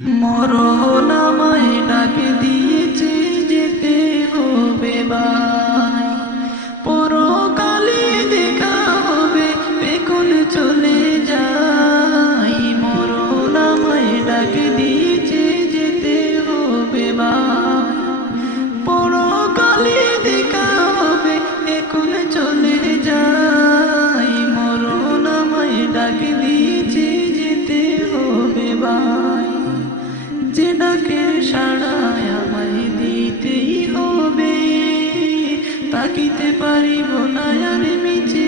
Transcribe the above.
মরণ আমায় ডাকে দিয়েছে, যেতে হবে ভাই। পরকালে দেখা হবে, এখন চলে যাই। মরণ আমায় ডাকে দিয়েছে, যেতে হবে ভাই। পরকালে দেখা হবে, এখন চলে যাই। মরণ আমায় ডাকে দিয়েছে, যেতে হবে ভাই। যে ডাকের সাড়ায় আমায় দিতেই হবে, তাকিতে পারিব না আর মিছে